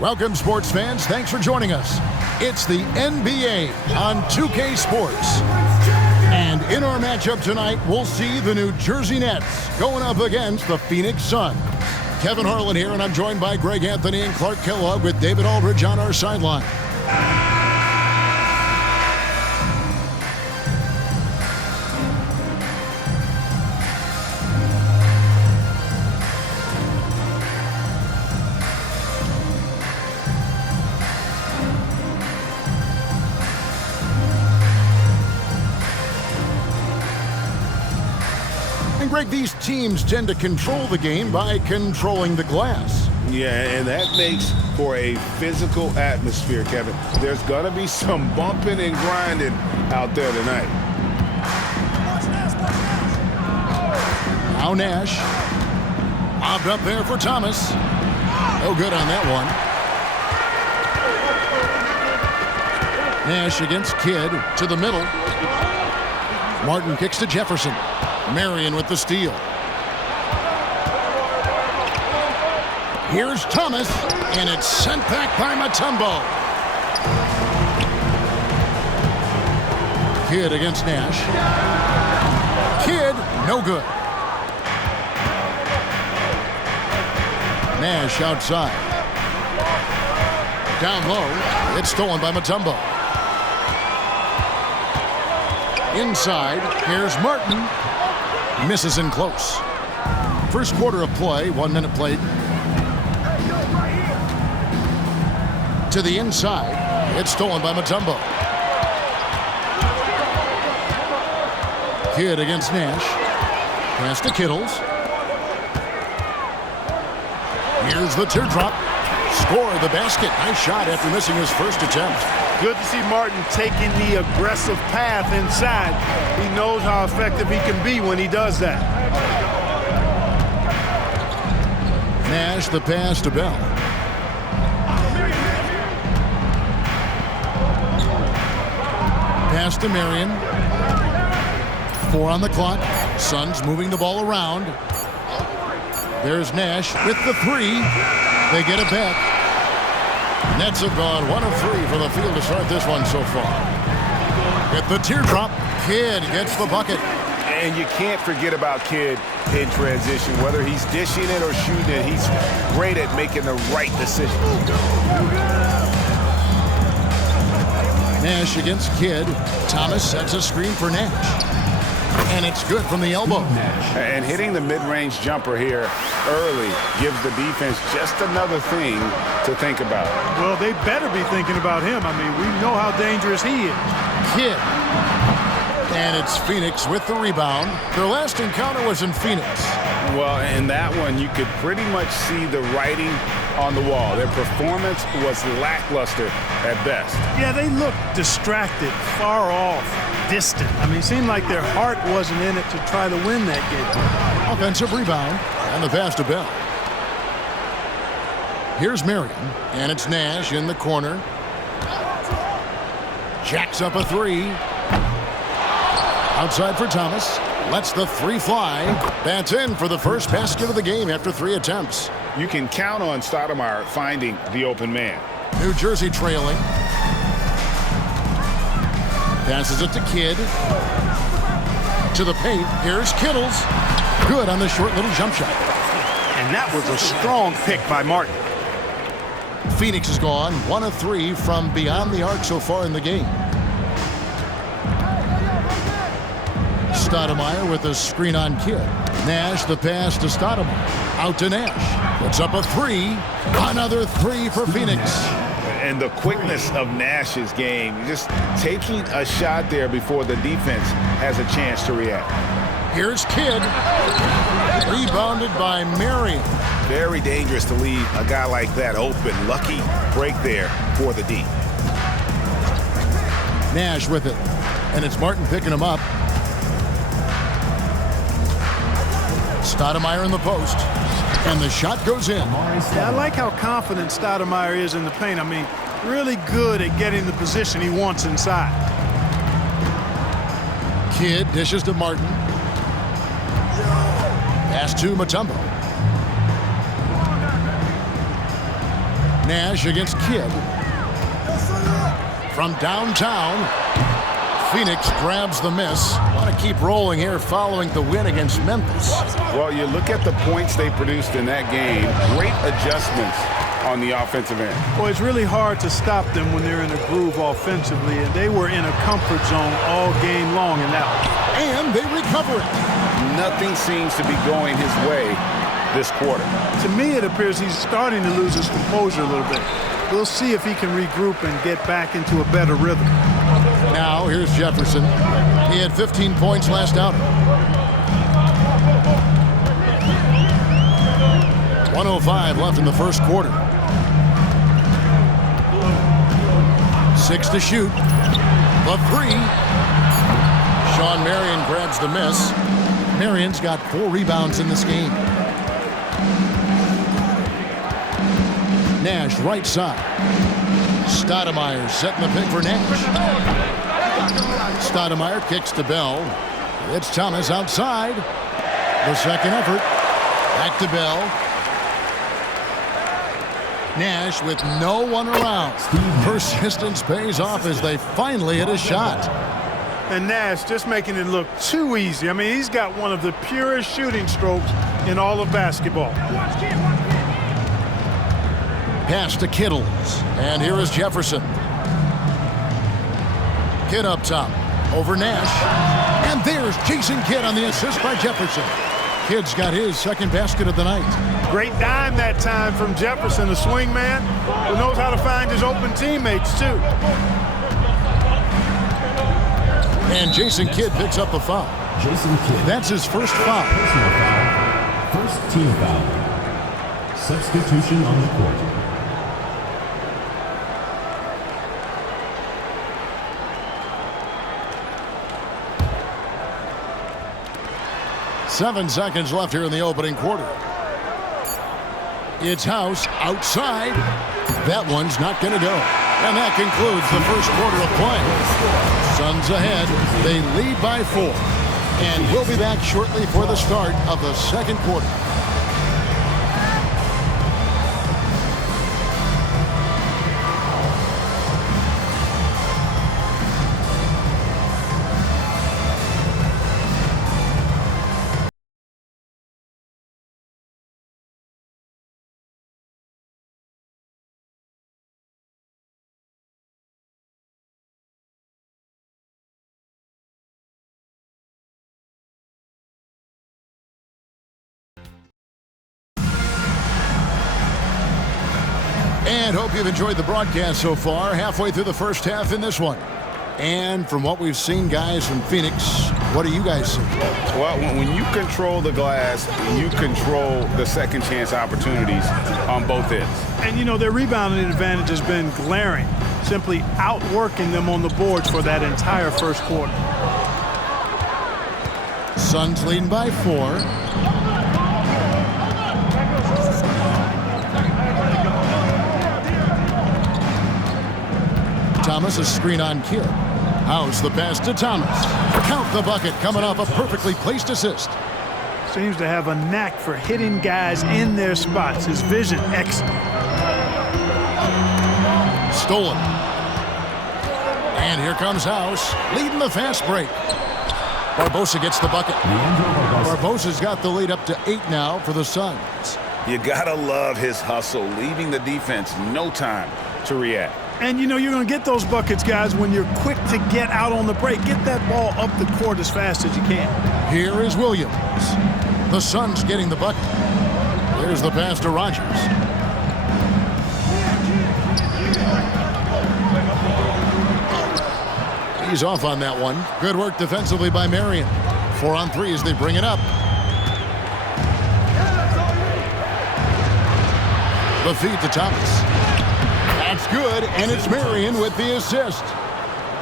Welcome, sports fans. Thanks for joining us. It's the NBA on 2K Sports. And in our matchup tonight, we'll see the New Jersey Nets going up against the Phoenix Suns. Kevin Harlan here, and I'm joined by Greg Anthony and Clark Kellogg with David Aldridge on our sideline. Greg, these teams tend to control the game by controlling the glass. Yeah, and that makes for a physical atmosphere, Kevin. There's going to be some bumping and grinding out there tonight. Now Nash. Lobbed up there for Thomas. No good on that one. Nash against Kidd to the middle. Martin kicks to Jefferson. Marion with the steal. Here's Thomas, and it's sent back by Mutombo. Kidd against Nash. Kidd, no good. Nash outside. Down low, it's stolen by Mutombo. Inside, here's Martin. Misses in close. First quarter of play, 1 minute played. To the inside, it's stolen by Mutombo. Kidd against Nash. Pass to Kittles. Here's the teardrop. Score the basket. Nice shot after missing his first attempt. Good to see Martin taking the aggressive path inside. He knows how effective he can be when he does that. Nash the pass to Bell. Pass to Marion. 4 on the clock. Suns moving the ball around. There's Nash with the 3. They get it back. Nets have gone 1 of 3 for the field to start this one so far. At the teardrop, Kidd gets the bucket. And you can't forget about Kidd in transition. Whether he's dishing it or shooting it, he's great at making the right decision. Nash against Kidd. Thomas sets a screen for Nash. And it's good from the elbow. And hitting the mid-range jumper here early gives the defense just another thing to think about. Well, they better be thinking about him. I mean, we know how dangerous he is. Kidd. And it's Phoenix with the rebound. Their last encounter was in Phoenix. Well, in that one, you could pretty much see the writing on the wall. Their performance was lackluster at best. Yeah, they looked distracted, far off, distant. I mean, it seemed like their heart wasn't in it to try to win that game. Offensive rebound, and the pass to Bell. Here's Marion, and it's Nash in the corner. Jacks up a 3. Outside for Thomas. Lets the 3 fly. That's in for the first basket of the game after 3 attempts. You can count on Stoudemire finding the open man. New Jersey trailing. Passes it to Kidd. To the paint. Here's Kittles. Good on the short little jump shot. And that was a strong pick by Martin. Phoenix has gone 1 of 3 from beyond the arc so far in the game. Stoudemire with a screen on Kidd. Nash the pass to Stoudemire. Out to Nash. Puts up a 3. Another 3 for Phoenix. And the quickness of Nash's game, just taking a shot there before the defense has a chance to react. Here's Kidd. Rebounded by Marion. Very dangerous to leave a guy like that open. Lucky break there for the D. Nash with it. And it's Martin picking him up. Stoudemire in the post. And the shot goes in. Yeah, I like how confident Stoudemire is in the paint. I mean, really good at getting the position he wants inside. Kidd dishes to Martin. Pass to Mutombo. Nash against Kidd. From downtown, Phoenix grabs the miss. Want to keep rolling here following the win against Memphis. Well, you look at the points they produced in that game. Great adjustments on the offensive end. Well, it's really hard to stop them when they're in a groove offensively, and they were in a comfort zone all game long in that one. And they recover it. Nothing seems to be going his way this quarter. To me, it appears he's starting to lose his composure a little bit. We'll see if he can regroup and get back into a better rhythm. Now, here's Jefferson. He had 15 points last outing. 1:05 left in the first quarter. 6 to shoot. The 3. Sean Marion grabs the miss. Marion's got 4 rebounds in this game. Nash right side. Stoudemire setting the pick for Nash. Stoudemire kicks to Bell. It's Thomas outside. The second effort. Back to Bell. Nash with no one around. Persistence pays off as they finally hit a shot. And Nash just making it look too easy. I mean, he's got one of the purest shooting strokes in all of basketball. Pass to Kittles. And here is Jefferson. Kidd up top. Over Nash. And there's Jason Kidd on the assist by Jefferson. Kidd's got his second basket of the night. Great dime that time from Jefferson, the swing man, who knows how to find his open teammates, too. And Jason Kidd picks up the foul. Jason Kidd. That's his first foul. Personal foul. First team foul. Substitution on the court. Seven seconds left here in the opening quarter. It's House outside. That one's not going to go. And that concludes the first quarter of play. Suns ahead. They lead by 4. And we'll be back shortly for the start of the second quarter. And hope you've enjoyed the broadcast so far. Halfway through the first half in this one. And from what we've seen, guys, from Phoenix, what do you guys see? Well, when you control the glass, you control the second chance opportunities on both ends. And, you know, their rebounding advantage has been glaring, simply outworking them on the boards for that entire first quarter. Suns leading by 4. Thomas, a screen on Kidd. House the pass to Thomas. Count the bucket coming off a perfectly placed assist. Seems to have a knack for hitting guys in their spots. His vision excellent. Stolen. And here comes House, leading the fast break. Barbosa gets the bucket. Barbosa's got the lead up to 8 now for the Suns. You gotta love his hustle, leaving the defense no time to react. And, you know, you're going to get those buckets, guys, when you're quick to get out on the break. Get that ball up the court as fast as you can. Here is Williams. The Suns getting the bucket. There's the pass to Rogers. He's off on that one. Good work defensively by Marion. 4 on 3 as they bring it up. The feed to Thomas. That's good, and it's Marion with the assist.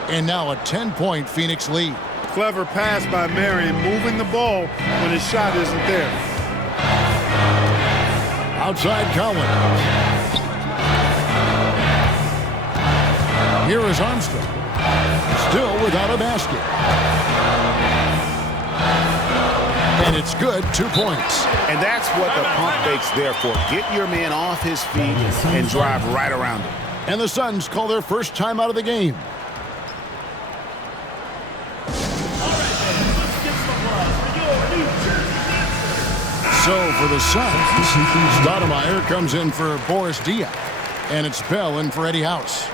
And now a 10-point Phoenix lead. Clever pass by Marion, moving the ball when his shot isn't there. Outside Collins. Here is Armstrong. Still without a basket. And it's good, 2 points. And that's what the pump fake's there for. Get your man off his feet and drive right around him. And the Suns call their first time out of the game. So for the Suns, Stoudemire comes in for Boris Diaw. And it's Bell in for Eddie House.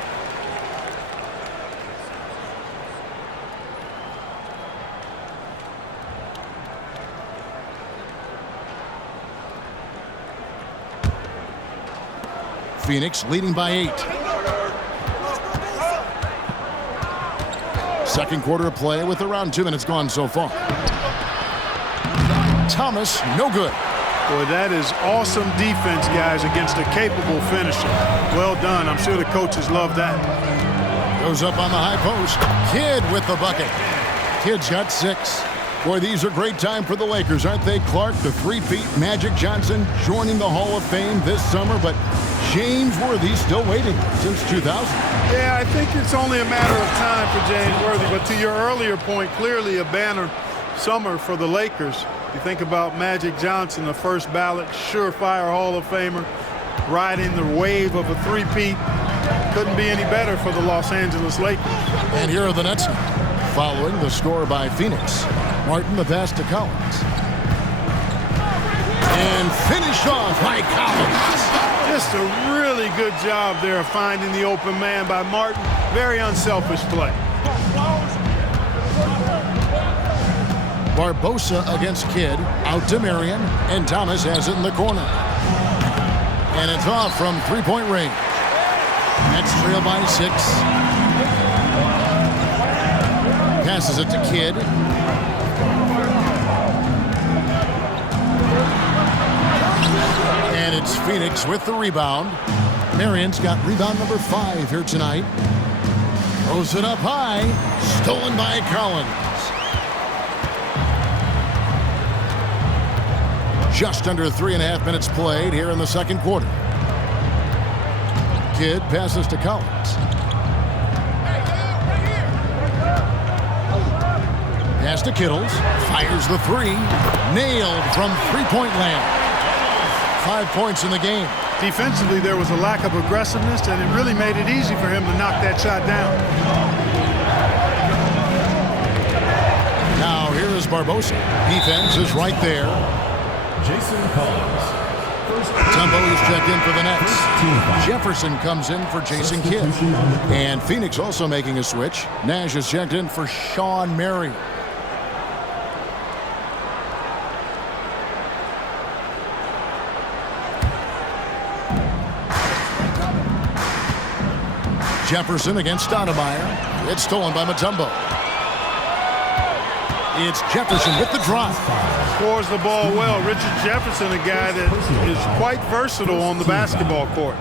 Phoenix leading by 8. Second quarter of play with around 2 minutes gone so far. Thomas, no good. Boy, that is awesome defense, guys, against a capable finisher. Well done. I'm sure the coaches love that. Goes up on the high post. Kidd with the bucket. Kidd's got 6. Boy, these are great time for the Lakers, aren't they, Clark? The three-peat Magic Johnson joining the Hall of Fame this summer, but James Worthy still waiting since 2000. Yeah, I think it's only a matter of time for James Worthy. But to your earlier point, clearly a banner summer for the Lakers. You think about Magic Johnson, the first ballot, surefire Hall of Famer, riding the wave of a three-peat. Couldn't be any better for the Los Angeles Lakers. And here are the Nets following the score by Phoenix. Martin, the pass to Collins. And finished off by Collins. Just a really good job there of finding the open man by Martin. Very unselfish play. Barbosa against Kidd. Out to Marion. And Thomas has it in the corner. And it's off from three-point range. Nets trail by 6. Passes it to Kidd. And it's Phoenix with the rebound. Marion's got rebound number 5 here tonight. Throws it up high. Stolen by Collins. Just under 3.5 minutes played here in the second quarter. Kidd passes to Collins. Pass to Kittles. Fires the 3. Nailed from three-point land. 5 points in the game. Defensively, there was a lack of aggressiveness, and it really made it easy for him to knock that shot down. Now here is Barbosa. Defense is right there. Jason Collins. Tumbo is checked in for the Nets. Jefferson comes in for Jason Kidd. And Phoenix also making a switch. Nash is checked in for Sean Marion. Jefferson against Stoudemire. It's stolen by Mutombo. It's Jefferson with the drive. Scores the ball well. Richard Jefferson, a guy that is quite versatile on the basketball court.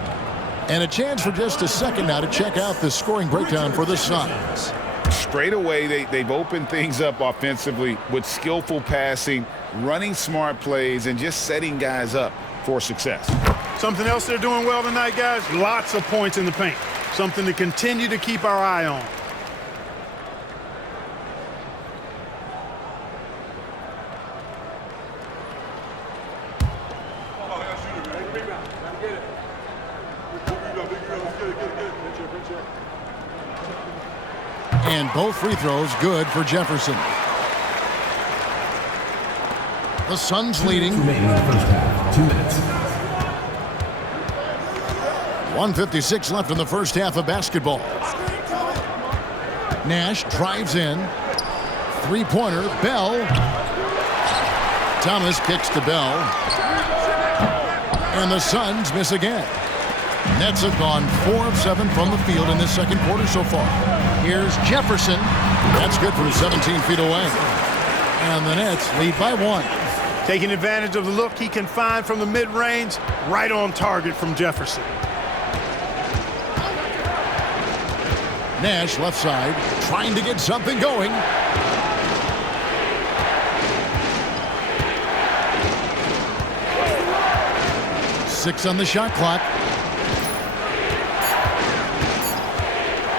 And a chance for just a second now to check out the scoring breakdown for the Suns. Straight away, they've opened things up offensively with skillful passing, running smart plays, and just setting guys up for success. Something else they're doing well tonight, guys, lots of points in the paint. Something to continue to keep our eye on. And both free throws good for Jefferson. The Suns leading. Remaining in the first half. 2 minutes. 1:56 left in the first half of basketball. Nash drives in. Three-pointer. Bell. Thomas kicks to Bell. And the Suns miss again. Nets have gone 4 of 7 from the field in this second quarter so far. Here's Jefferson. That's good from 17 feet away. And the Nets lead by 1. Taking advantage of the look he can find from the mid-range. Right on target from Jefferson. Nash left side, trying to get something going. Six on the shot clock.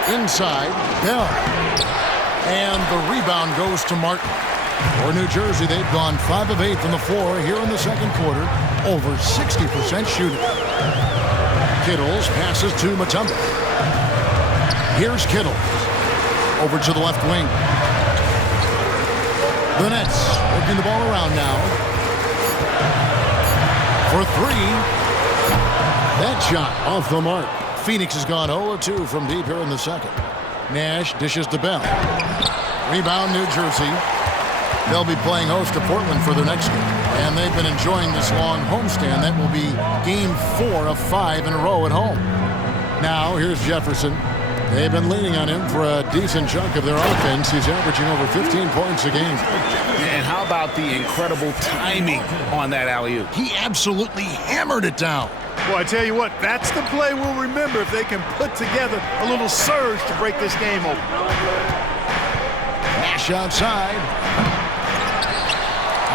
Inside, Bell. And the rebound goes to Martin. For New Jersey, they've gone 5 of 8 from the floor here in the second quarter. Over 60% shooting. Kittles passes to Mutombo. Here's Kittle. Over to the left wing. The Nets working the ball around now. For 3. That shot off the mark. Phoenix has gone 0-2 from deep here in the second. Nash dishes to Bell. Rebound New Jersey. They'll be playing host to Portland for their next game. And they've been enjoying this long homestand. That will be game 4 of 5 in a row at home. Now here's Jefferson. They've been leaning on him for a decent chunk of their offense. He's averaging over 15 points a game. And how about the incredible timing on that alley-oop? He absolutely hammered it down. Well, I tell you what, that's the play we'll remember if they can put together a little surge to break this game open. Nash outside.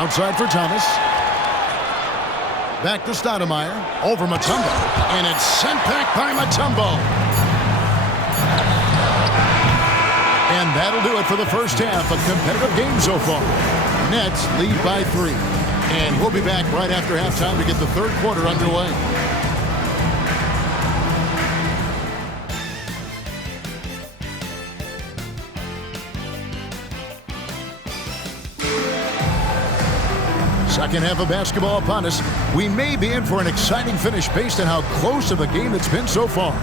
Outside for Thomas. Back to Stoudemire. Over Mutombo. And it's sent back by Mutombo. And that'll do it for the first half. A competitive game so far. Nets lead by 3. And we'll be back right after halftime to get the third quarter underway. Second half of basketball upon us. We may be in for an exciting finish based on how close of a game it's been so far.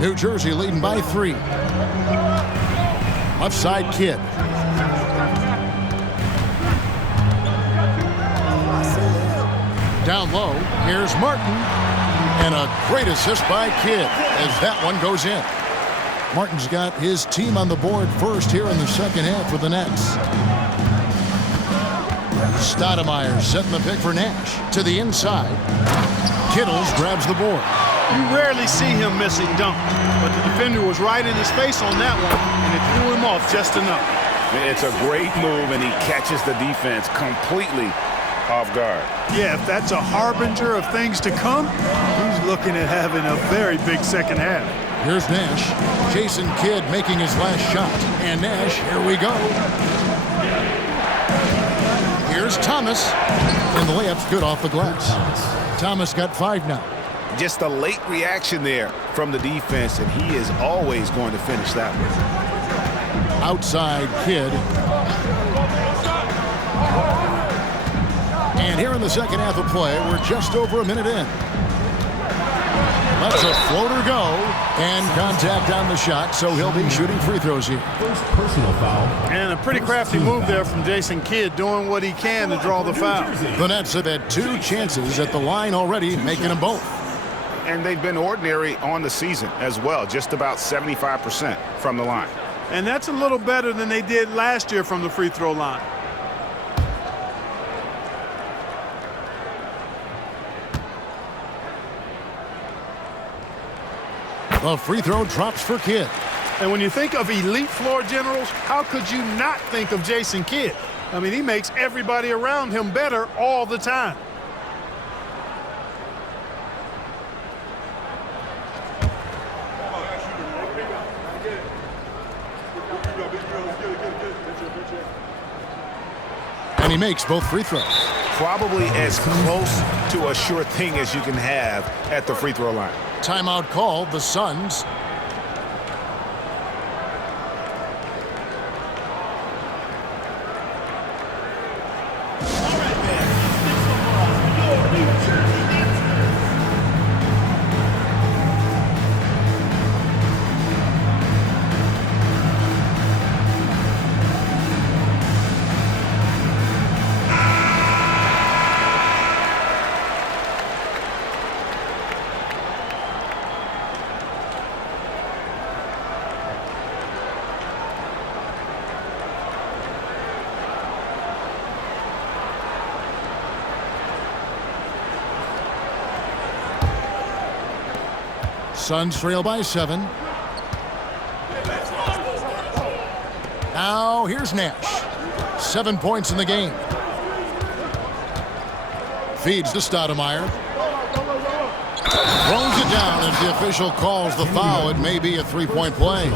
New Jersey leading by 3. Left side Kidd. Down low, here's Martin. And a great assist by Kidd as that one goes in. Martin's got his team on the board first here in the second half for the Nets. Stoudemire setting the pick for Nash. To the inside. Kittles grabs the board. You rarely see him missing dunks, but the defender was right in his face on that one, and it threw him off just enough. It's a great move, and he catches the defense completely off guard. Yeah, if that's a harbinger of things to come, he's looking at having a very big second half. Here's Nash. Jason Kidd making his last shot. And Nash, here we go. Here's Thomas. And the layup's good off the glass. Thomas got 5 now. Just a late reaction there from the defense, and he is always going to finish that one. Outside Kidd. And here in the second half of play, we're just over a minute in. Lets a floater go, and contact on the shot, so he'll be shooting free throws here. First personal foul. And a pretty crafty move there from Jason Kidd, doing what he can to draw the foul. The Nets have had 2 chances at the line already, making them both. And they've been ordinary on the season as well, just about 75% from the line. And that's a little better than they did last year from the free throw line. The free throw drops for Kidd. And when you think of elite floor generals, how could you not think of Jason Kidd? I mean, he makes everybody around him better all the time. And he makes both free throws. Probably as close to a sure thing as you can have at the free throw line. Timeout called, the Suns. Suns trail by 7. Now here's Nash. 7 points in the game. Feeds to Stoudemire. Throws it down as the official calls the foul. It may be a three-point play.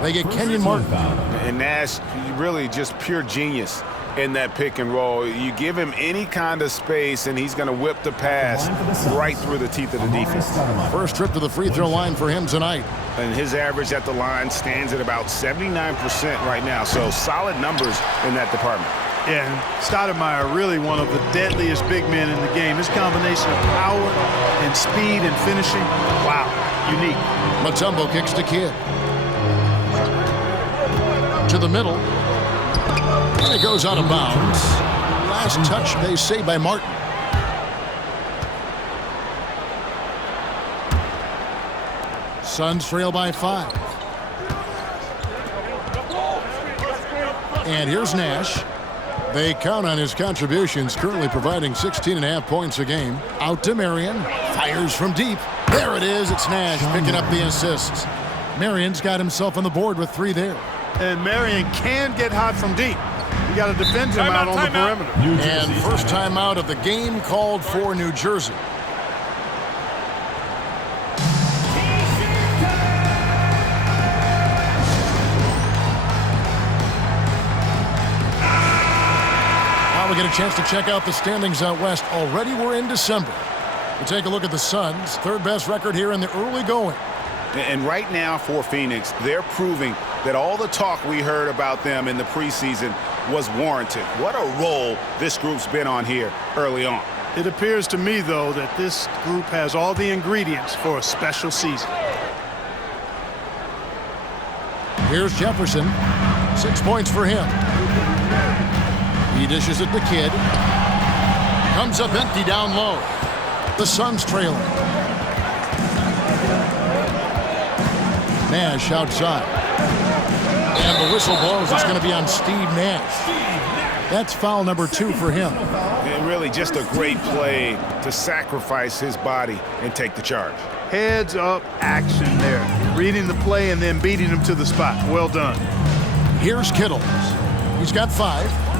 They get Kenyon Martin. And Nash, really just pure genius in that pick and roll. You give him any kind of space, and he's going to whip the pass right through the teeth of the defense. First trip to the free throw line for him tonight. And his average at the line stands at about 79% right now, so solid numbers in that department. Yeah, and Stoudemire really one of the deadliest big men in the game. His combination of power and speed and finishing, wow, unique. Mutombo kicks to Kidd. To the middle. And it goes out of bounds. Last touch, they say, by Martin. Suns trail by 5. And here's Nash. They count on his contributions, currently providing 16.5 points a game. Out to Marion. Fires from deep. There it is. It's Nash picking up the assists. Marion's got himself on the board with 3 there. And Marion can get hot from deep. You got to defend him out on the perimeter. And first timeout of the game called for New Jersey. We get a chance to check out the standings out west. Already we're in December. We'll take a look at the Suns. Third best record here in the early going. And right now for Phoenix, they're proving that all the talk we heard about them in the preseason was warranted. What a role this group's been on here early on. It appears to me, though, that this group has all the ingredients for a special season. Here's Jefferson. 6 points for him. He dishes it to Kidd. Comes up empty down low. The Suns trailing. Nash outside. And the whistle blows. It's going to be on Steve Nash. That's foul number 2 for him. And really just a great play to sacrifice his body and take the charge. Heads up action there. Reading the play and then beating him to the spot. Well done. Here's Kittle. He's got 5.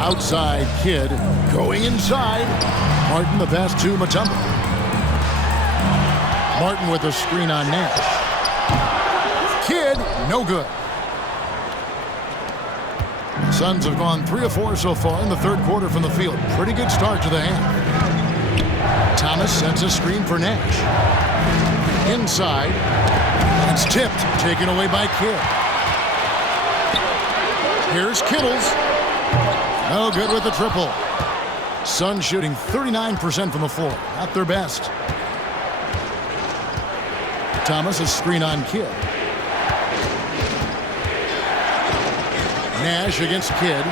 Outside Kidd, going inside. Martin the pass to Mutombo. Martin with a screen on Nash. Kidd, no good. Suns have gone 3 of 4 so far in the third quarter from the field. Pretty good start to the half. Thomas sends a screen for Nash. Inside. It's tipped, taken away by Kidd. Here's Kittles. No good with the triple. Suns shooting 39% from the floor. Not their best. Thomas a screen on Kidd. Nash against Kidd.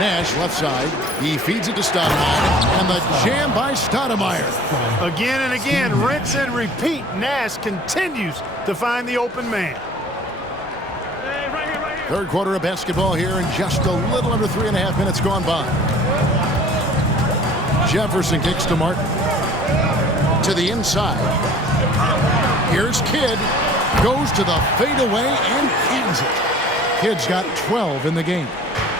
Nash left side. He feeds it to Stoudemire. And the jam by Stoudemire. Again and again, rinse and repeat. Nash continues to find the open man. Third quarter of basketball here, and just a little under 3.5 minutes gone by. Jefferson kicks to Martin. To the inside. Here's Kidd. Goes to the fadeaway and cans it. Kidd's got 12 in the game.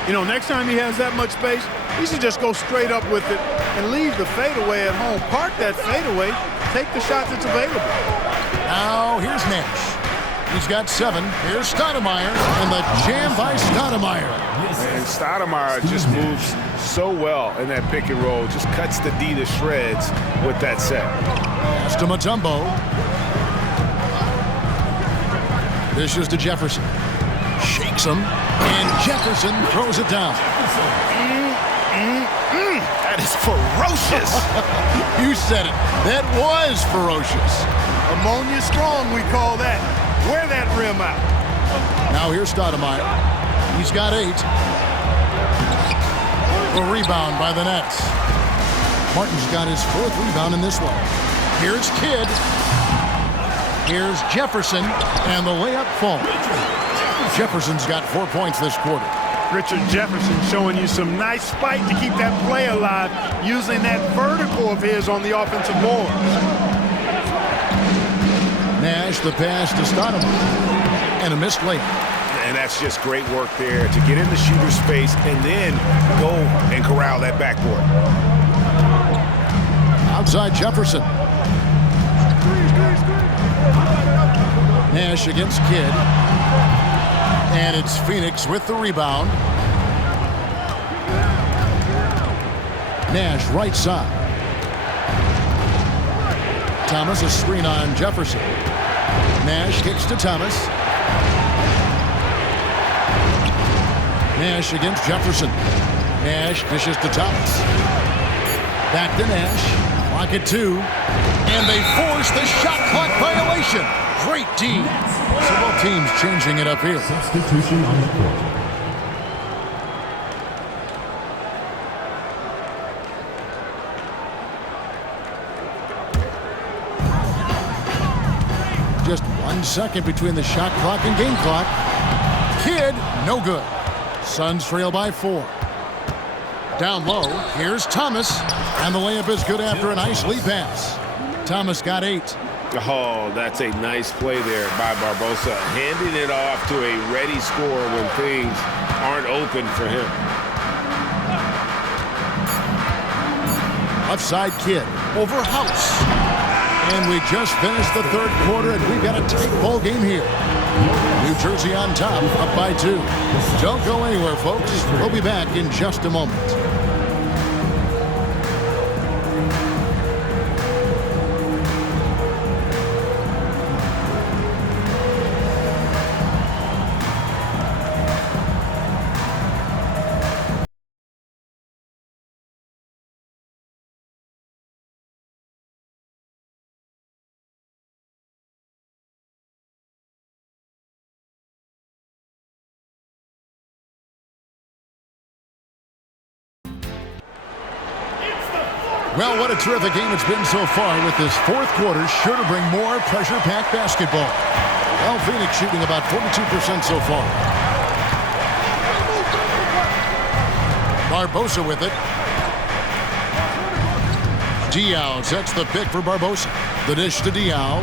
You know, next time he has that much space, he should just go straight up with it and leave the fadeaway at home. Park that fadeaway. Take the shot that's available. Now here's Nash. He's got 7. Here's Stoudemire, and the jam by Stoudemire. And Stoudemire just moves so well in that pick and roll. Just cuts the D to shreds with that set. Pass to Mutombo. Dishes to Jefferson. Shakes him, and Jefferson throws it down. That is ferocious. You said it. That was ferocious. Ammonia strong, we call that. Wear that rim out. Now here's Stoudemire. He's got 8. A rebound by the Nets. Martin's got his 4th rebound in this one. Here's Kidd. Here's Jefferson, and the layup falls. Jefferson's got 4 points this quarter. Richard Jefferson showing you some nice spike to keep that play alive, using that vertical of his on the offensive board. Nash the pass to Stoudemire, and a missed layup. And that's just great work there to get in the shooter's space and then go and corral that backboard. Outside Jefferson. Nash against Kidd. And it's Phoenix with the rebound. Nash right side. Thomas a screen on Jefferson. Nash kicks to Thomas. Nash against Jefferson. Nash dishes to Thomas. Back to Nash. Clock at 2. And they force the shot clock violation. Great team. So both teams changing it up here. Substitution on the court. Just 1 second between the shot clock and game clock. Kidd, no good. Suns trail by 4. Down low, here's Thomas. And the layup is good after a nice lead pass. Thomas got 8. Oh, that's a nice play there by Barbosa. Handing it off to a ready scorer when things aren't open for him. Left side Kidd over House. And we just finished the third quarter, and we've got a tight ball game here. New Jersey on top, up by 2. Don't go anywhere, folks. We'll be back in just a moment. Well, what a terrific game it's been so far, with this fourth quarter sure to bring more pressure-packed basketball. Well, Phoenix shooting about 42% so far. Barbosa with it. Diaw sets the pick for Barbosa. The dish to Diaw.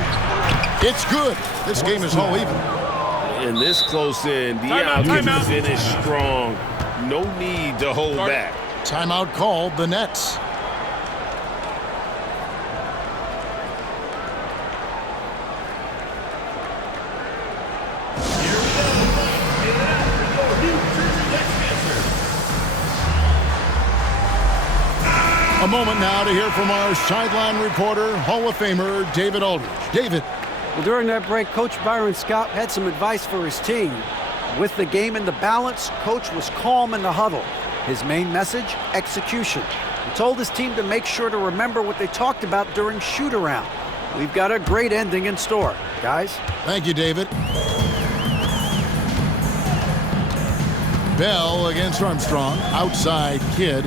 It's good. This game is all even. And this close in, Diaw can finish strong. No need to hold back. Timeout called, the Nets. A moment now to hear from our sideline reporter, Hall of Famer David Aldridge. David. Well, during that break, Coach Byron Scott had some advice for his team. With the game in the balance, Coach was calm in the huddle. His main message, execution. He told his team to make sure to remember what they talked about during shoot-around. We've got a great ending in store, guys. Thank you, David. Bell against Armstrong. Outside Kidd.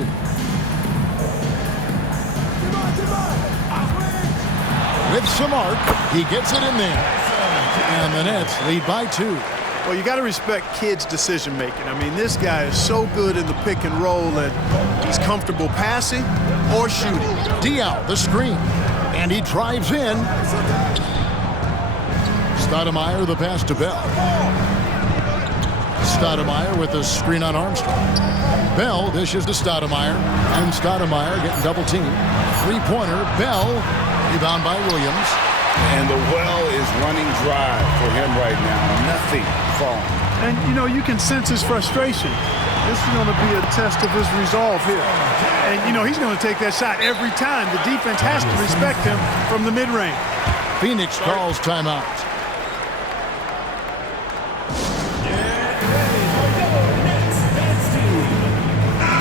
With some arc, he gets it in there. And the Nets lead by 2. Well, you got to respect Kidd's decision-making. I mean, this guy is so good in the pick and roll that he's comfortable passing or shooting. Diaw, the screen. And he drives in. Stoudemire, the pass to Bell. Stoudemire with the screen on Armstrong. Bell dishes to Stoudemire. And Stoudemire getting double-teamed. Three-pointer, Bell. Rebound by Williams. And the well is running dry for him right now. Nothing falling. And, you know, you can sense his frustration. This is going to be a test of his resolve here. And, you know, he's going to take that shot every time. The defense has to respect him from the mid-range. Phoenix calls timeout.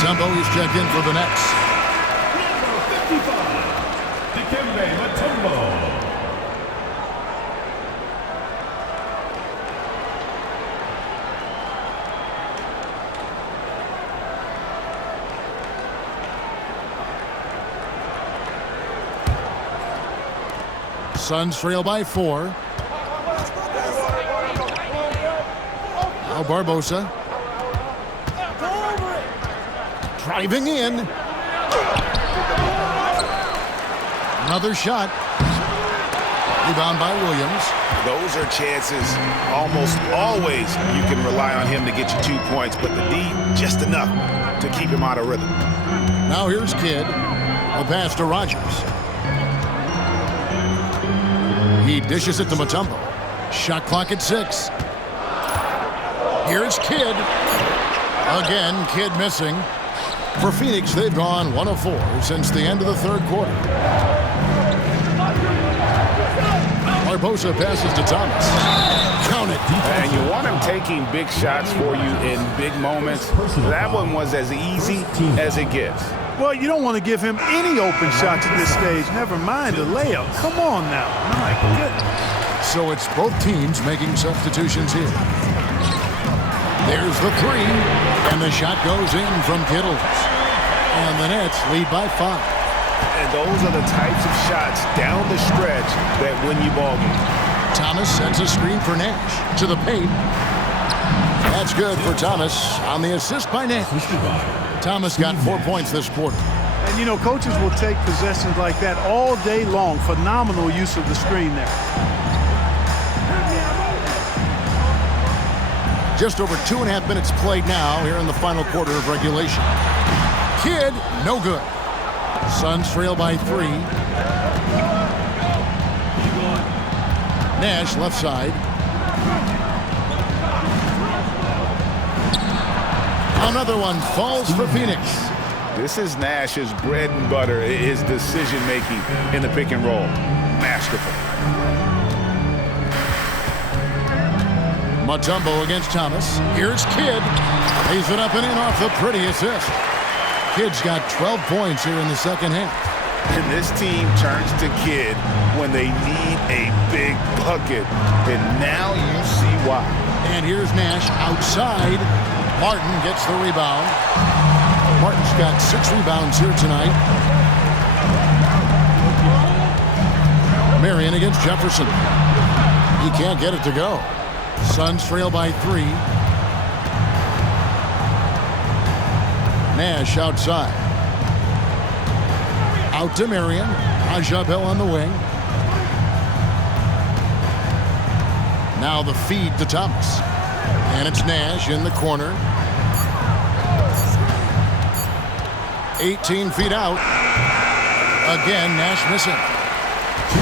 Tumbo is checked in for the Nets. Suns trail by 4. Now Barbosa. Driving in. Another shot. Rebound by Williams. Those are chances almost always you can rely on him to get you 2 points, but the D just enough to keep him out of rhythm. Now here's Kidd. A pass to Rogers. He dishes it to Mutombo. Shot clock at 6. Here's Kidd. Again, Kidd missing. For Phoenix, they've gone 1 of 4 since the end of the third quarter. Barbosa passes to Thomas. Count it. And you want him taking big shots for you in big moments. That one was as easy as it gets. Well, you don't want to give him any open shots at this stage. Never mind a layup. Come on now. My goodness. So it's both teams making substitutions here. There's the 3, and the shot goes in from Kittles. And the Nets lead by 5. And those are the types of shots down the stretch that win you ball games. Thomas sends a screen for Nash to the paint. That's good for Thomas on the assist by Nash. Thomas got 4 points this quarter. And, you know, coaches will take possessions like that all day long. Phenomenal use of the screen there. Just over 2.5 minutes played now here in the final quarter of regulation. Kidd, no good. Suns trail by 3. Nash left side. Another one falls for Phoenix. This is Nash's bread and butter, his decision-making in the pick and roll. Masterful. Mutombo against Thomas. Here's Kidd. Lays it up and in off the pretty assist. Kidd's got 12 points here in the second half. And this team turns to Kidd when they need a big bucket. And now you see why. And here's Nash outside. Martin gets the rebound. Martin's got 6 rebounds here tonight. Marion against Jefferson. He can't get it to go. Suns trail by 3. Nash outside. Out to Marion. Ajabel on the wing. Now the feed to Thomas. And it's Nash in the corner. 18 feet out. Again, Nash missing.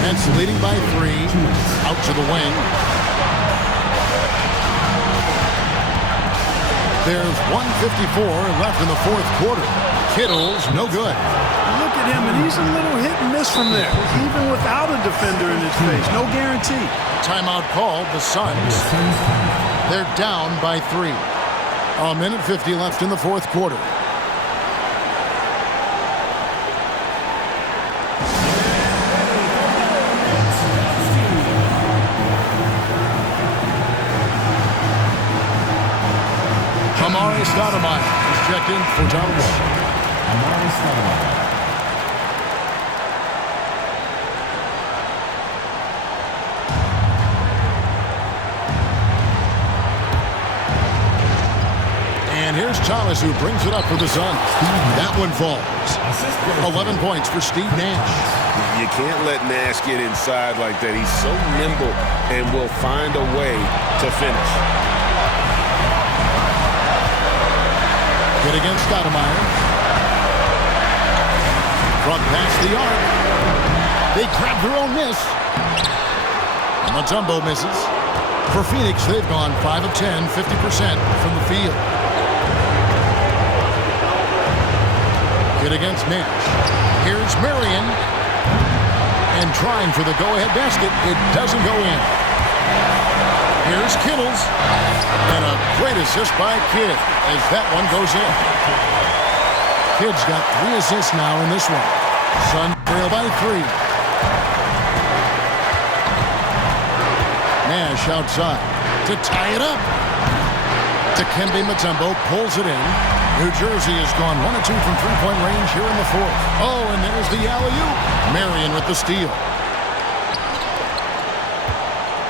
Nets leading by 3. Out to the wing. There's 1:54 left in the fourth quarter. Kittles, no good. Look at him, and he's a little hit and miss from there, even without a defender in his face. No guarantee. Timeout called, the Suns. They're down by 3. 1:50 left in the fourth quarter. Stoudemire is checked in for Thomas. And here's Thomas, who brings it up for the Suns. That one falls. 11 points for Steve Nash. You can't let Nash get inside like that. He's so nimble and will find a way to finish. Good against Stoudemire. Front past the arc. They grab their own miss. Mutombo misses. For Phoenix, they've gone 5 of 10, 50% from the field. Good against Nash. Here's Marion. And trying for the go-ahead basket. It doesn't go in. Here's Kittles. And a great assist by Kidd as that one goes in. Kidd's got 3 assists now in this one. Suns trail by 3. Nash outside to tie it up. Dikembe Mutombo pulls it in. New Jersey has gone 1 of 2 from three-point range here in the fourth. Oh, and there's the alley-oop. Marion with the steal.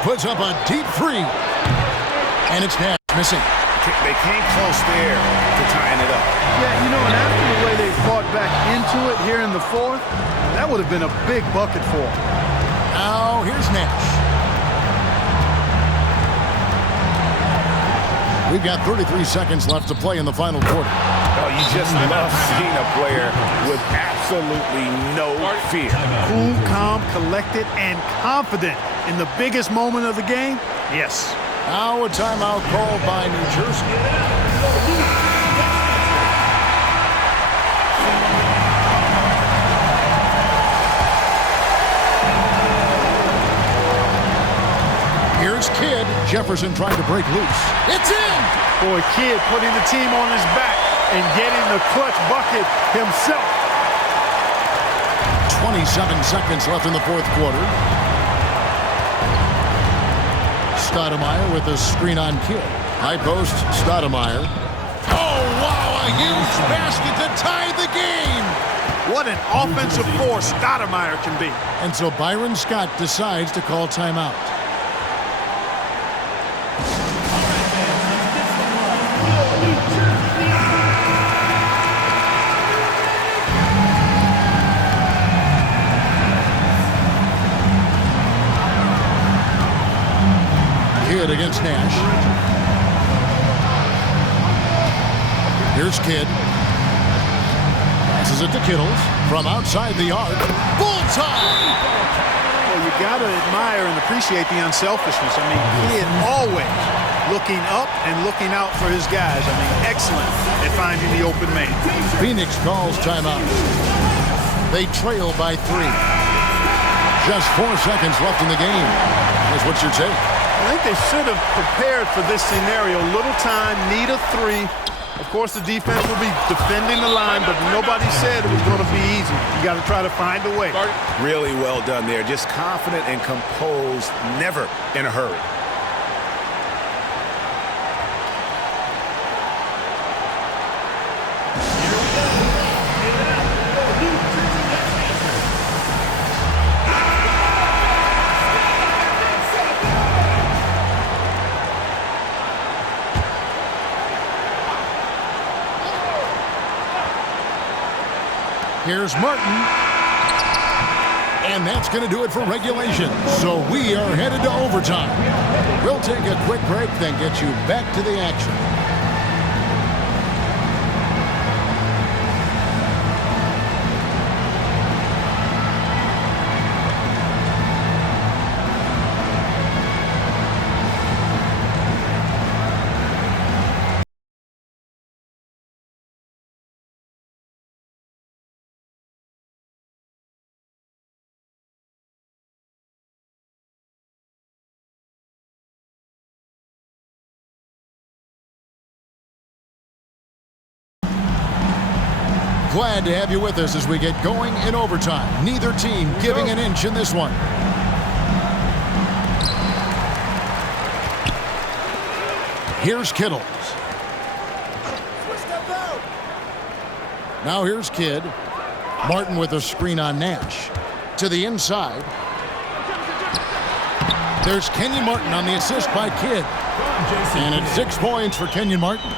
Puts up a deep 3. And it's Nash missing. They came close there to tying it up. Yeah, you know, and after the way they fought back into it here in the fourth, that would have been a big bucket for them. Now here's Nash. We've got 33 seconds left to play in the final quarter. Oh, you just love seeing a player with absolutely no fear. Cool, calm, collected, and confident in the biggest moment of the game. Yes. Now a timeout called by New Jersey. Here's Kidd. Jefferson trying to break loose. It's in! Boy, Kidd putting the team on his back and getting the clutch bucket himself. 27 seconds left in the fourth quarter. Stoudemire with a screen on Kidd. High post, Stoudemire. Oh, wow, a huge basket to tie the game! What an offensive force Stoudemire can be. And so Byron Scott decides to call timeout. Kidd against Nash. Here's Kidd. Passes it to Kittles from outside the arc. Bullseye! Well, you got to admire and appreciate the unselfishness. I mean, Kidd always looking up and looking out for his guys. I mean, excellent at finding the open man. Phoenix calls timeout. They trail by 3. Just 4 seconds left in the game. That's what you're saying. I think they should have prepared for this scenario. Little time, need a 3. Of course, the defense will be defending the line, but nobody said it was going to be easy. You got to try to find a way. Really well done there. Just confident and composed, never in a hurry. Here's Martin. And that's going to do it for regulation. So we are headed to overtime. We'll take a quick break, then get you back to the action. Glad to have you with us as we get going in overtime. Neither team giving an inch in this one. Here's Kittles. Now here's Kidd. Martin with a screen on Nash. To the inside. There's Kenyon Martin on the assist by Kidd. And it's 6 points for Kenyon Martin.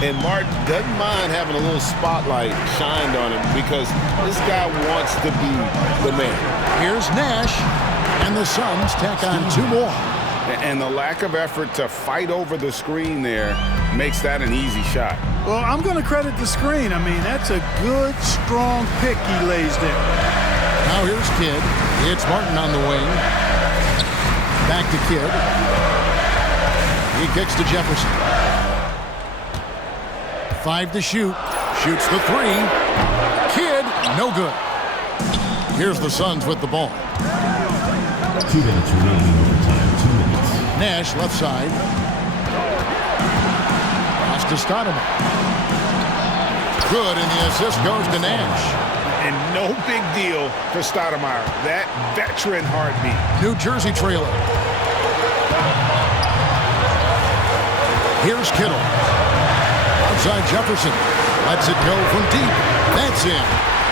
And Martin doesn't mind having a little spotlight shined on him because this guy wants to be the man. Here's Nash, and the Suns tack on 2 more. And the lack of effort to fight over the screen there makes that an easy shot. Well, I'm going to credit the screen. I mean, that's a good, strong pick he lays there. Now here's Kidd. It's Martin on the wing. Back to Kidd. He kicks to Jefferson. 5 to shoot. Shoots the 3. Kidd, no good. Here's the Suns with the ball. 2 minutes remaining in overtime. 2 minutes. Nash left side. Pass to Stoudemire. Good, and the assist goes to Nash. And no big deal for Stoudemire. That veteran heartbeat. New Jersey trailer. Here's Kittle. Outside Jefferson. Lets it go from deep. That's in.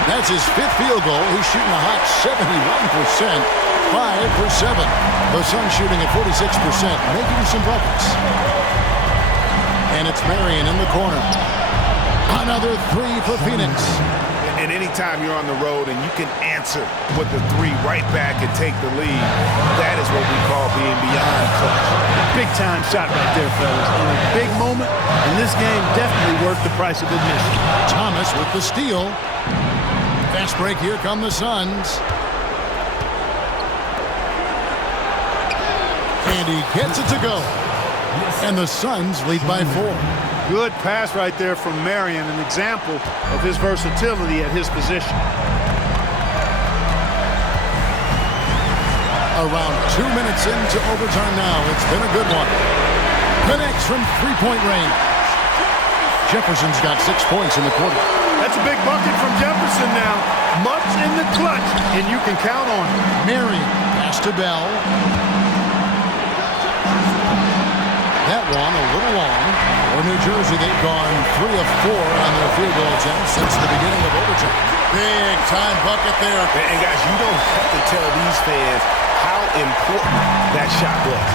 That's his 5th field goal. He's shooting a hot 71%. 5 for 7. The Suns shooting at 46%, making some buckets. And it's Marion in the corner. Another 3 for Phoenix. And anytime you're on the road and you can answer with the three right back and take the lead, that is what we call being beyond clutch. Big time shot right there, fellas. In a big moment, and this game definitely worth the price of admission. Thomas with the steal. Fast break, here come the Suns. And he gets it to go. And the Suns lead by 4. Good pass right there from Marion, an example of his versatility at his position. Around 2 minutes into overtime now. It's been a good one. Connects from three-point range. Jefferson's got 6 points in the quarter. That's a big bucket from Jefferson now. Much in the clutch, and you can count on it. Marion pass to Bell. That one a little long. For New Jersey, they've gone 3 of 4 on their field goal attempts since the beginning of overtime. Big time bucket there. And guys, you don't have to tell these fans how important that shot was.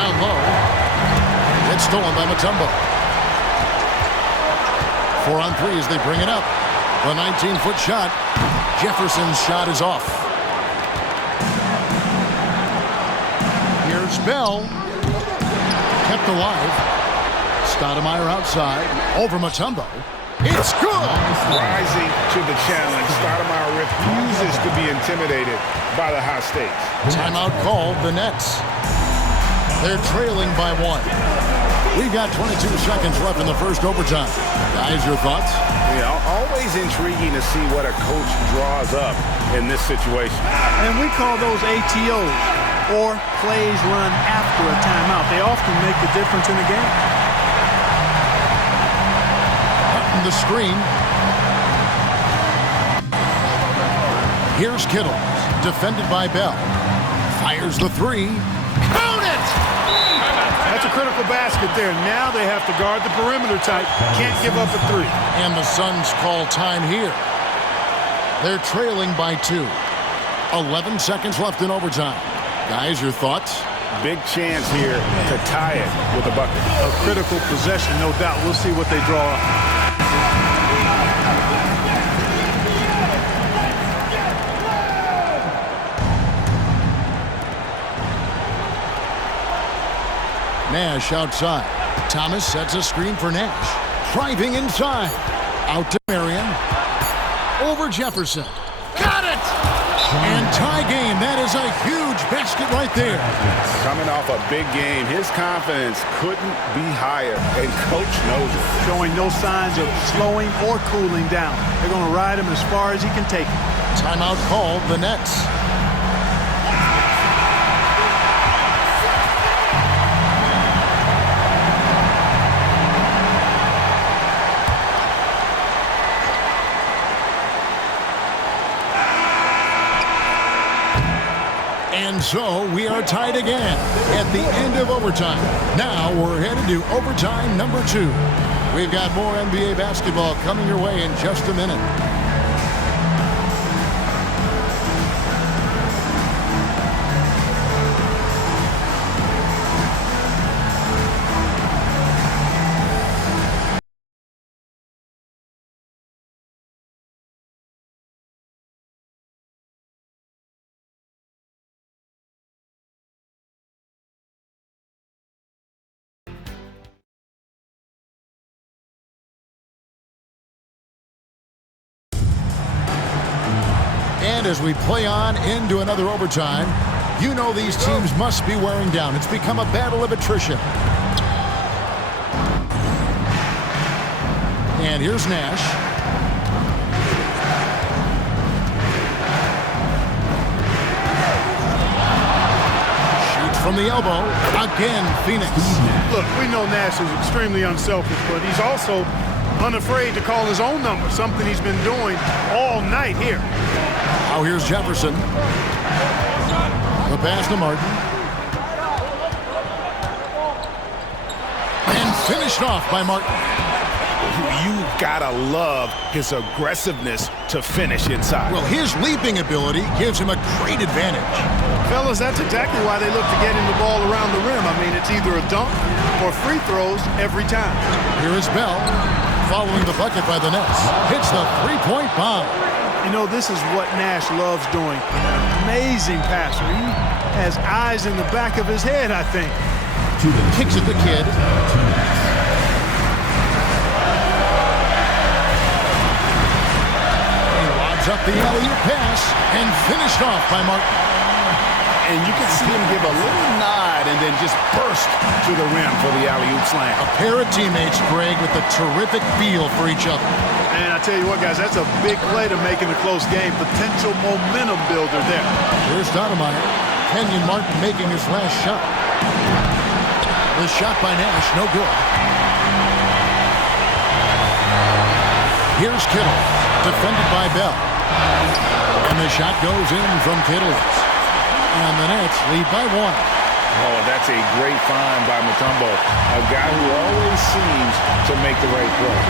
Down low. It's stolen by Mutombo. 4 on 3 as they bring it up. The 19-foot shot. Jefferson's shot is off. Here's Bell. Kept alive. Stoudemire outside. Over Mutombo. It's good! Rising to the challenge, Stoudemire refuses to be intimidated by the high stakes. Timeout called, the Nets. They're trailing by 1. We've got 22 seconds left in the first overtime. Guys, your thoughts? Yeah, always intriguing to see what a coach draws up in this situation. And we call those ATOs, or plays run after a timeout. They often make the difference in the game. The screen. Here's Kittle, defended by Bell. Fires the 3. Count it! That's a critical basket there. Now they have to guard the perimeter tight. Can't give up a 3. And the Suns call time here. They're trailing by 2. 11 seconds left in overtime. Guys, your thoughts? Big chance here to tie it with a bucket. A critical possession, no doubt. We'll see what they draw up. Nash outside. Thomas sets a screen for Nash. Driving inside. Out to Marion. Over Jefferson. Got it! And tie game. That is a huge basket right there. Coming off a big game, his confidence couldn't be higher, and coach knows it. Showing no signs of slowing or cooling down. They're going to ride him as far as he can take him. Timeout called, the Nets. And so we are tied again at the end of overtime. Now we're headed to overtime number 2. We've got more NBA basketball coming your way in just a minute. And as we play on into another overtime, you know these teams must be wearing down. It's become a battle of attrition. And here's Nash. Shoots from the elbow. Again, Phoenix. Look, we know Nash is extremely unselfish, but he's also unafraid to call his own number, something he's been doing all night here. Now here's Jefferson. The pass to Martin. And finished off by Martin. You gotta love his aggressiveness to finish inside. Well, his leaping ability gives him a great advantage. Fellas, that's exactly why they look to get him the ball around the rim. I mean, it's either a dunk or free throws every time. Here is Bell. following the bucket by the Nets. Hits the three-point bomb. You know, this is what Nash loves doing. An amazing passer. He has eyes in the back of his head, I think. Kicks at the Kidd. He lobs up the alley-oop pass and finished off by Martin. And you can see him give a little nod and then just burst to the rim for the alley-oop slam. A pair of teammates, Greg, with a terrific feel for each other. And I tell you what, guys, that's a big play to make in a close game. Potential momentum builder there. Here's Stoudemire. Kenyon Martin making his last shot. The shot by Nash, no good. Here's Kittle, defended by Bell. And the shot goes in from Kittle. And the Nets lead by 1. Oh, that's a great find by Mutombo, a guy who always seems to make the right play.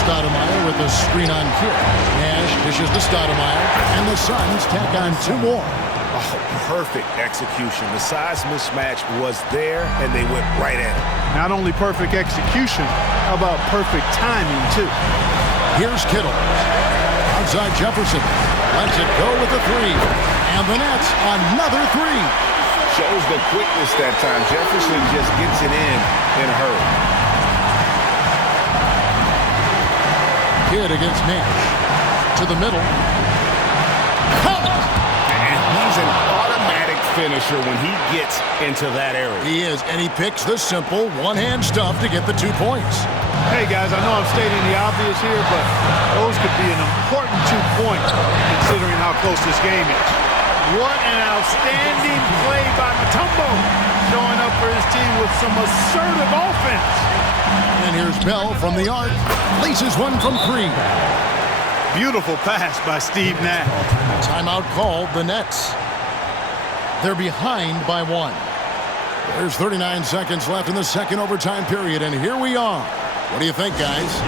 Stoudemire with a screen on Kidd. Nash dishes to Stoudemire, and the Suns tack on 2 more. Oh, perfect execution. The size mismatch was there, and they went right at it. Not only perfect execution, how about perfect timing, too? Here's Kittle. Outside Jefferson. Lets it go with a 3. And the Nets, another 3. Shows the quickness that time. Jefferson just gets it in a hurry. Kidd against Nash. To the middle. And he's an automatic finisher when he gets into that area. He is, and he picks the simple one-hand stuff to get the 2 points. Hey, guys, I know I'm stating the obvious here, but those could be an important 2 points considering how close this game is. What an outstanding play by Mutombo, showing up for his team with some assertive offense. And here's Bell from the arc. Places one from 3. Beautiful pass by Steve Nash. Timeout called, the Nets. They're behind by 1. There's 39 seconds left in the second overtime period, and here we are. What do you think, guys?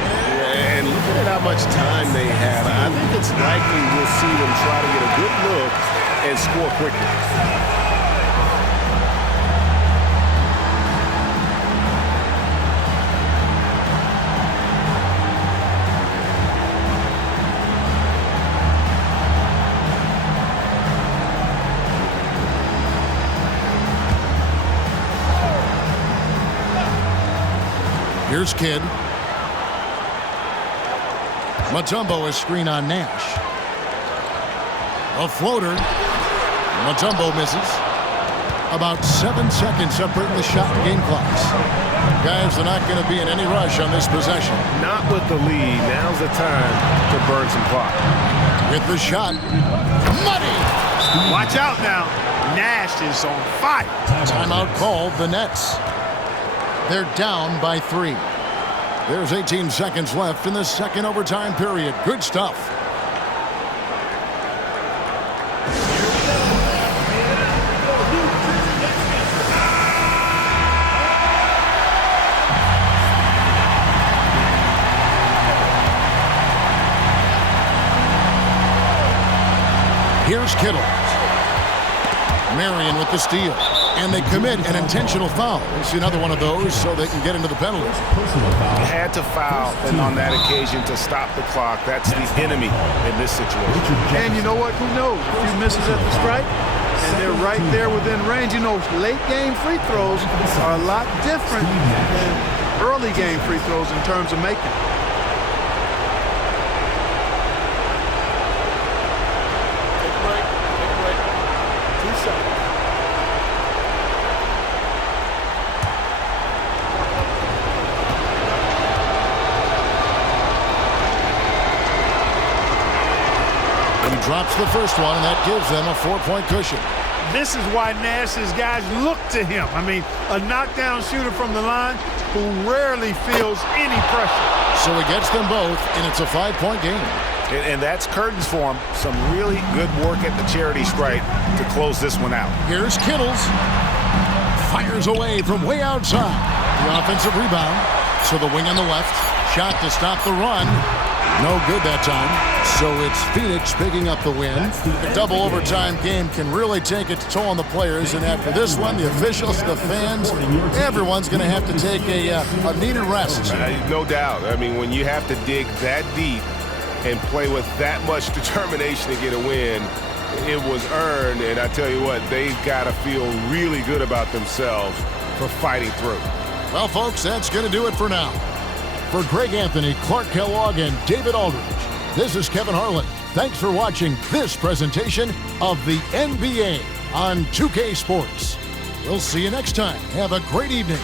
And looking at how much time they have, I think it's likely we'll see them try to get a good look and score quickly. Here's Kidd. Mutombo is screen on Nash. A floater. Mutombo misses. About 7 seconds separating the shot and game clocks. Guys, they're not going to be in any rush on this possession. Not with the lead. Now's the time to burn some clock. With the shot. Money! Watch out now. Nash is on fire. Timeout called, the Nets. They're down by 3. There's 18 seconds left in the second overtime period. Good stuff. Here's Kittle. Marion with the steal. And they commit an intentional foul. We'll see another one of those so they can get into the penalty. He had to foul, and on that occasion to stop the clock. That's the enemy in this situation. And you know what? Who knows? A few misses at the stripe, and they're right there within range. You know, late game free throws are a lot different than early game free throws in terms of making. Take a break. 2 seconds. He drops the first one, and that gives them a 4-point cushion. This is why Nash's guys look to him. I mean, a knockdown shooter from the line who rarely feels any pressure. So he gets them both, and it's a 5-point game. And that's curtains for him. Some really good work at the charity stripe to close this one out. Here's Kittles. Fires away from way outside. The offensive rebound. So the wing on the left. Shot to stop the run. No good that time. So it's Phoenix picking up the win. The double overtime game can really take its toll on the players, and after this one, the officials, the fans, everyone's going to have to take a needed rest. No doubt. I mean, when you have to dig that deep and play with that much determination to get a win, it was earned, and I tell you what, they've got to feel really good about themselves for fighting through. Well, folks, that's going to do it for now. For Greg Anthony, Clark Kellogg, and David Aldridge, this is Kevin Harlan. Thanks for watching this presentation of the NBA on 2K Sports. We'll see you next time. Have a great evening.